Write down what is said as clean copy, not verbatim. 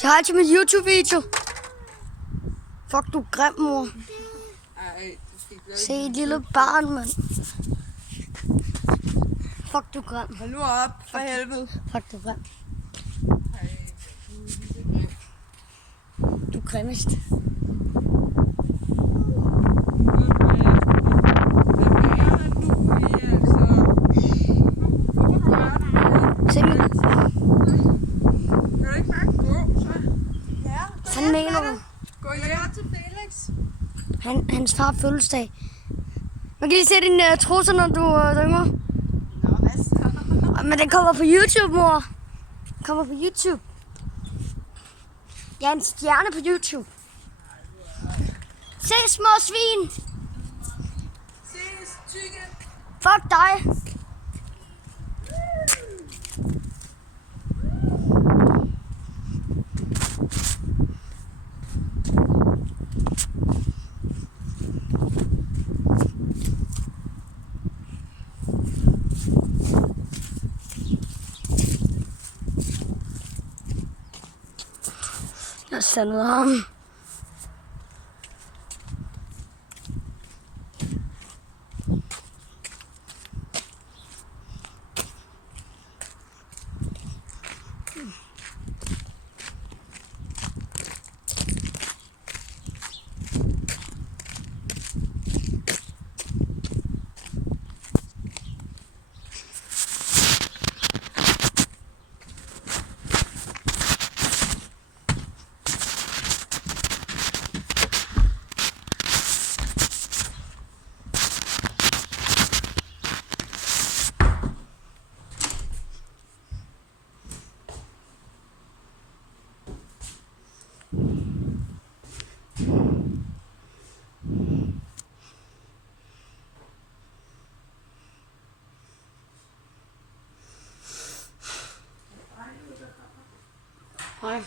Sig hej til min YouTube-video. Fuck, du er grim, mor. Ej, du skal gøre Se et lille barn, mand. Fuck, du er grim. Hold nu op, for helvede. Fuck, du er grim. Ej, du er lige så grim. Du er grimmest. Se min... Kan du ikke bare gå, så? Ja. Hvad mener du? Gå hjem til Felix. Hans far har fødselsdag. Man kan lige se dine trusser, når du yngre. Nå, hvad så? Men den kommer på YouTube, mor. Den kommer på YouTube. Jeg er en stjerne på YouTube. Se, små svin. Ses, tykke. Fuck dig. Jeg sendte ham. Hej.